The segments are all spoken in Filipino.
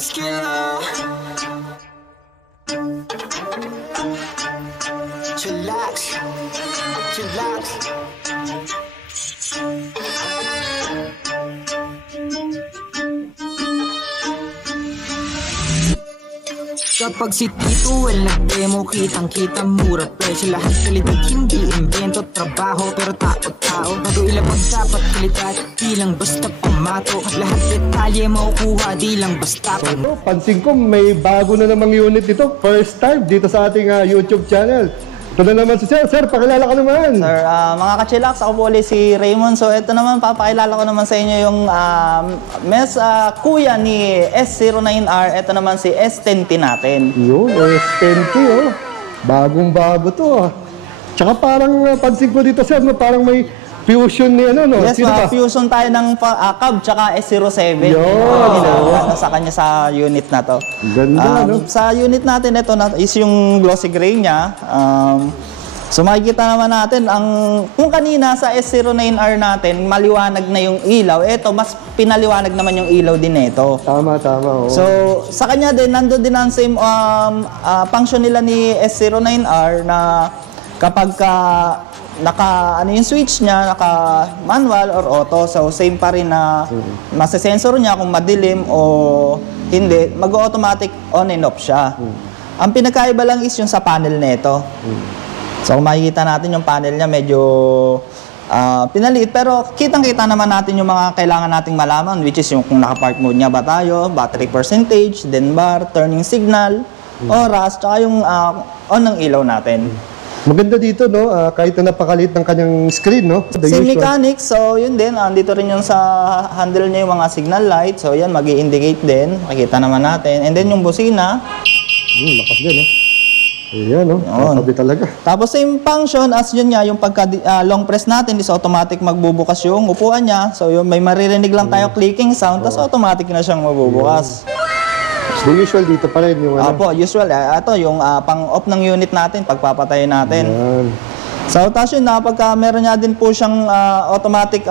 muscular. Chillax, chillax. Kapag si Tito Well nag-demo, kitang-kita mura presyo. Lahat kalidad, hindi invento, trabaho pero tao-tao. Bago ilabag dapat kalidad, di lang basta pamato. Lahat detalye makukuha, di lang basta Pansin ko may bago na namang unit dito. First time dito sa ating YouTube channel. Ito na naman si Sir. Sir, pakilala ka naman. Sir, mga ka-chillax, ako po ulit si Raymond. So, ito naman, papakilala ko naman sa inyo yung kuya ni S09R. Ito naman si S10T natin. Yun, S10T, oh. Bagong-bago to, ah. Tsaka parang pansin ko dito, Sir, no? Parang may fusion ni ano, no? Yes, fusion tayo ng cab tsaka S07. Yun! Sa kanya sa unit na to. Ganda, no? Sa unit natin, ito na is yung glossy gray niya. So makikita naman natin, kung kanina sa S09R natin, maliwanag na yung ilaw. Ito, mas pinaliwanag naman yung ilaw din nito. Tama, oh. So, sa kanya din, nandun din ang same function nila ni S09R na kapag yung switch niya, naka manual or auto, so same pa rin na masesensor niya kung madilim o hindi, mag-automatic on and off siya. Ang pinakaiba lang is yung sa panel nito. So kung makikita natin yung panel niya medyo pinaliit, pero kitang-kita naman natin yung mga kailangan nating malaman, which is yung kung naka-park mode niya ba tayo, battery percentage, then bar, turning signal, oras, tsaka yung on ng ilaw natin. Maganda dito, no? Kahit na napakaliit ng kanyang screen, no? Same mechanics, so yun din. Dito rin yung sa handle niya yung mga signal light. So yan, mag-i-indicate din. Makita naman natin. And then yung busina. Lakas din, no? Ayan, no? Sabi talaga. Tapos same function as yun nga, yung pagka long press natin is automatic magbubukas yung upuan niya. So yun, may maririnig lang tayo clicking sound, tapos automatic na siyang magbubukas. The usual dito pa rin yung ano? Apo, usual. Ito yung pang-off ng unit natin, pagpapatayin natin. Ayan. So, tapos yun na, pagka meron niya din po siyang automatic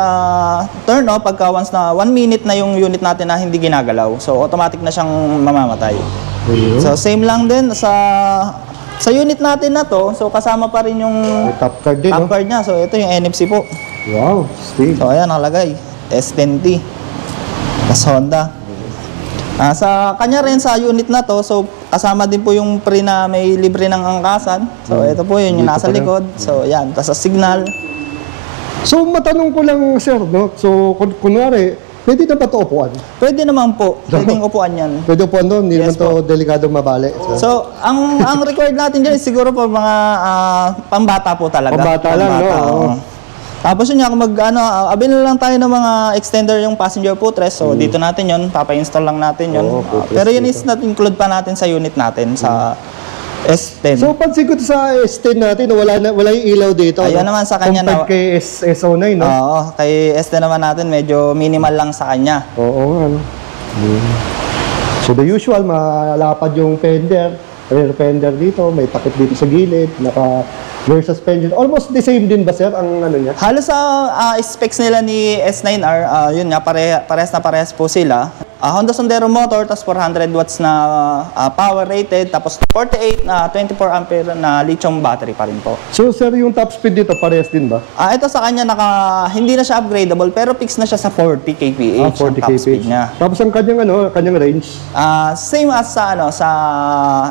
turn off, pagka once na 1 minute na yung unit natin na hindi ginagalaw. So, automatic na siyang mamamatay. So, same lang din sa unit natin na to. So, kasama pa rin yung top card din, top card niya. So, ito yung NFC po. Wow, Steve. So, ayan, nakalagay. S10T. Tapos Honda. Sa kanya rin sa unit na to, so kasama din po yung pre na may libre ng angkasan. So ito po yun, yung nasa likod. So yan, tapos sa signal. So matanong ko lang, Sir, no? So kunwari, pwede na ba ito upuan? Pwede naman po, pwedeng upuan yan. Pwede upuan doon, hindi naman ito delikadong mabali. So ang required natin dyan is siguro po mga pambata po talaga. Pambata lang, no? Tapos yun nga, kung available lang tayo ng mga extender yung passenger footrest. So dito natin yun, papa-install lang natin yun. Pero yun is not include pa natin sa unit natin, sa S10. So pansin ko sa S10 natin, wala yung ilaw dito. Ayan naman sa kanya na. Compared kay S09, no? Oo, kay S10 naman natin, medyo minimal lang sa kanya. Oo, ano. So the usual, malapad yung fender, rear fender dito, may takip dito sa gilid, rear suspension. Almost the same din ba, Sir, ang ano niya? Halos sa specs nila ni S9R, yun nga, parehas po sila. Honda Sandero motor, tapos 400 watts na power rated, tapos 48 na 24 ampere na lithium battery pa rin po. So, Sir, yung top speed dito, parehas din ba? Ito sa kanya, hindi na siya upgradable, pero fix na siya sa 40 kph 40 ang top speed niya. Tapos ang kanyang range? Same as sa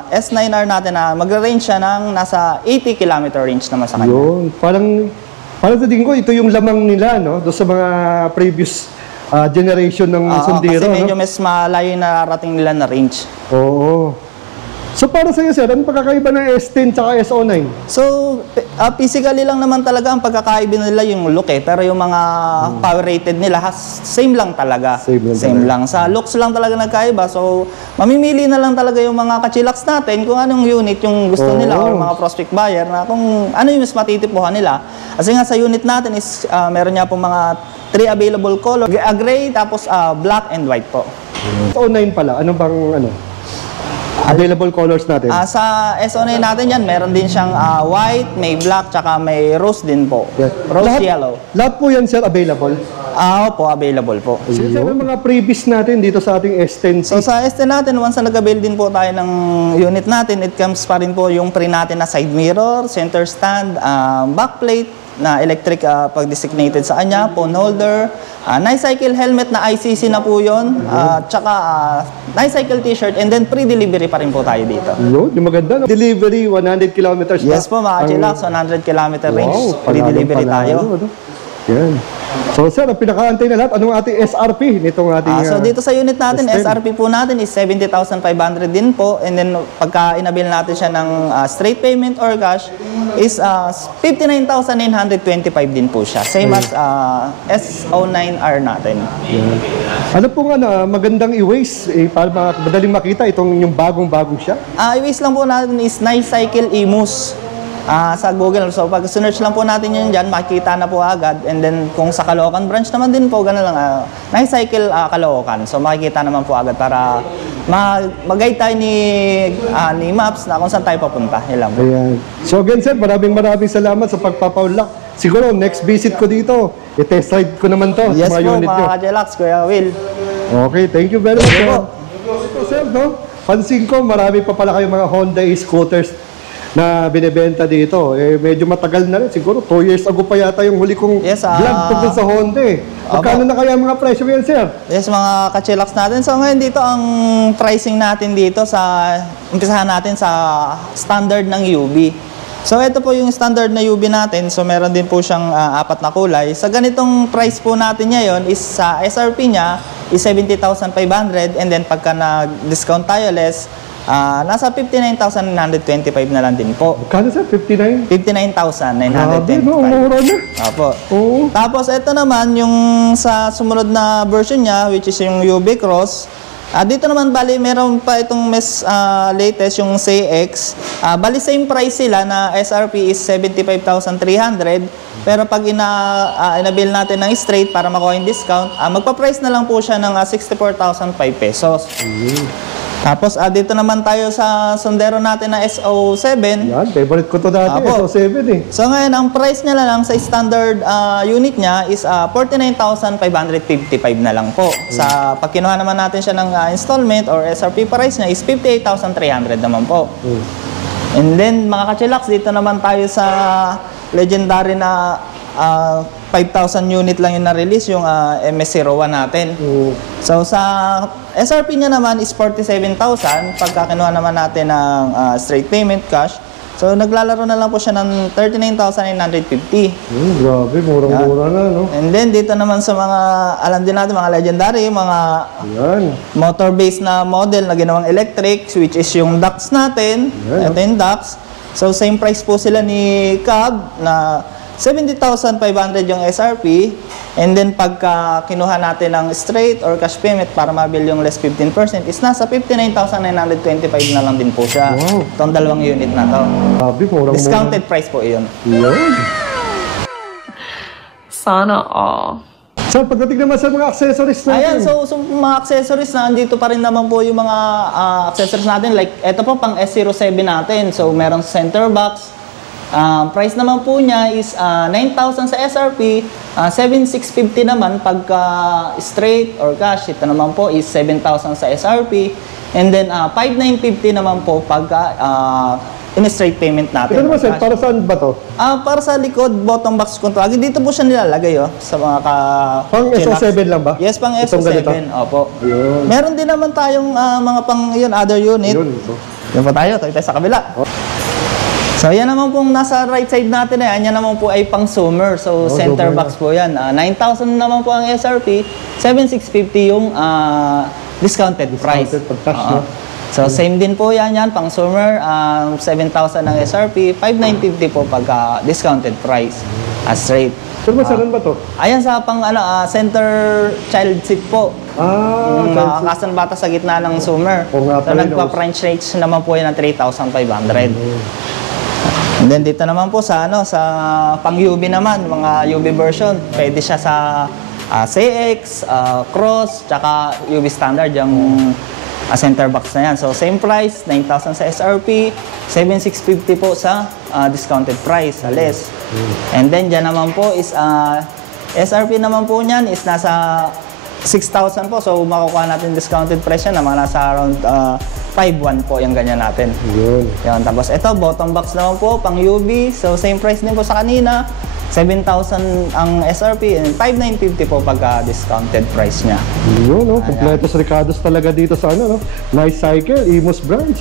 S9R natin na magre-range siya ng nasa 80 km range naman sa kanya. Yun, parang sa tingin ko, ito yung lamang nila, no? Doon sa mga previous generation ng Sandero, kasi medyo no? mas malayo yung nararating nila na range. Oo. So para sa iyo, Sir, anong pagkakaiba ng S10 tsaka S09? So, physically lang naman talaga ang pagkakaiba nila yung look Pero yung mga power rated nila, same lang talaga. Same lang. Sa looks lang talaga nagkaiba. So, mamimili na lang talaga yung mga ka-chillax natin kung anong unit yung gusto nila or mga prospect buyer na kung ano yung mas matitipuhan nila. Kasi nga sa unit natin is meron niya pong mga 3 available color. Gray, tapos black and white po. S09 pala, ano bang available colors natin? Sa S09 natin yan, meron din siyang white, may black, tsaka may rose din po. Yes. Rose yellow. Lahat po yan, Sir, available? Opo, available po. Sir, ano mga previous natin dito sa ating S10C? So sa ST natin, once na nag-avail din po tayo ng unit natin, it comes pa rin po yung pre natin na side mirror, center stand, backplate na electric pag designated sa kanya, phone holder, nice cycle helmet na ICC na po yun, tsaka nice cycle t-shirt, and then pre-delivery pa rin po tayo dito. Yun, yung maganda. No? Delivery, 100 kilometers. Yes po mga Chillax, 100 km range, pre-delivery tayo. Ano? Yan. So sir, ang pinakaantay na lahat, anong ating SRP nitong ating... So dito sa unit natin, S10? SRP po natin is 70,500 din po, and then pagka inabil natin siya ng straight payment or cash is 59,925 din po siya. Same as S09R natin. Yan. Ano pong magandang i-waste para madaling makita itong yung bagong-bagong siya? I-waste lang po natin is Nice Cycle Emus. Sa Google. So pag search lang po natin yun dyan, makikita na po agad. And then kung sa Caloocan branch naman din po, gano'n lang. Nice Cycle Caloocan. So makikita naman po agad para mag-guide tayo ni Maps na kung saan tayo papunta. Yan lang po. Ayan. So again sir, maraming salamat sa pagpapaunlak. Siguro next visit ko dito, i-test ride ko naman to. Yes mga po, unit nyo. mga Ka-Chillax, Kuya Will. Okay, thank you very much. Thank you po. Ito sir, no? Pansin ko, marami pa pala kayong mga Honda e-scooters na binebenta dito. Medyo matagal na rin. Siguro 2 years ago pa yata yung huli kong vlog tungkol sa Honda Magkano na kaya mga presyo yan, sir? Yes, mga Ka-Chillax natin. So ngayon dito, ang pricing natin dito umpisahan natin sa standard ng UB. So ito po yung standard na UB natin. So meron din po siyang 4 na kulay. Sa ganitong price po natin ngayon is sa SRP niya is 70,500, and then pagka nag-discount tayo less, nasa 59,925 na lang din po. Kano sir? 59? 59,925. Grabe, no? Mura na. Opo. Oo. Tapos ito naman, yung sa sumunod na version niya, which is yung UB Cross. Dito naman, bali, meron pa itong latest, yung CX. Bali, same price sila na SRP is 75,300. Pero pag inabil natin ng straight para makuha yung discount, magpa-price na lang po siya ng 64,005 pesos. Tapos dito naman tayo sa Sandero natin na SO7. Yan, favorite ko to dati, SO7 So ngayon, ang price niya lang sa standard unit niya is 49,555 na lang po. Sa pag kinuha naman natin siya ng installment or SRP price niya is 58,300 naman po. And then mga Ka-Chillax, dito naman tayo sa legendary na 5,000 unit lang yung na-release, yung MS01 natin. So sa SRP niya naman is 47,000 pagka kinuha naman natin ng straight payment cash. So naglalaro na lang po siya ng 39,950. Grabe, murang-mura na, no? And then dito naman sa mga, alam din natin, mga legendary, mga motor-based na model na ginawang electric, which is yung DAX natin. Ito yung DAX. So same price po sila ni Cab na 70,500 yung SRP, and then pagka kinuha natin ng straight or cash payment para mabil yung less 15% is nasa 59,925 na lang din po siya. Wow. Itong dalawang unit na to. Grabe, murang-mura. Discounted price po iyon. Sana all. Sir, pagdating naman sa mga accessories natin. Ayan, so mga accessories na andito pa rin naman po yung mga accessories natin. Like, ito po pang S07 natin. So, merong center box. Price naman po niya is 9,000 sa SRP, 7,650 naman pagka straight or cash. Ito naman po is 7,000 sa SRP, and then 5,950 naman po pagka in straight payment natin. Ito naman sir, para saan ba to? Para sa likod, bottom box control. Dito po siya nilalagay sa mga Pang SO7 lang ba? Yes, pang SO7. Opo. Yun. Meron din naman tayong mga pang other unit. Yun. Yan po tayo sa kabila. So, yan naman pong nasa right side natin yan naman po ay pang Summer. So, center box po yan. 9,000 naman po ang SRP, 7,650 yung discounted price. So, same din po yan, pang Summer, 7,000 ang SRP, 5,950 po pagka discounted price, straight. Sir, saan ba to? Ayan sa pang center child seat po. Makakasan bata sa gitna ng Summer. So, nagpa-French rates naman po yan ng 3,500. And then dito naman po sa pang UB naman, mga UB version, pwede siya sa CX, Cross, tsaka UB standard yung center box na yan. So same price, 9,000 sa SRP, 7,650 po sa discounted price, sa less. And then dyan naman po is SRP naman po niyan is nasa 6,000 po. So, makukuha natin discounted price yan na mga nasa around 5,100 po yung ganyan natin. Yun. Yan. Tapos ito, bottom box naman po, pang UV. So, same price din po sa kanina. 7,000 ang SRP and 5,950 po pagka discounted price niya. Yun, no? Kompleto sa Ricardo's talaga dito sa ano, no? Nice Cycle, Imus branch.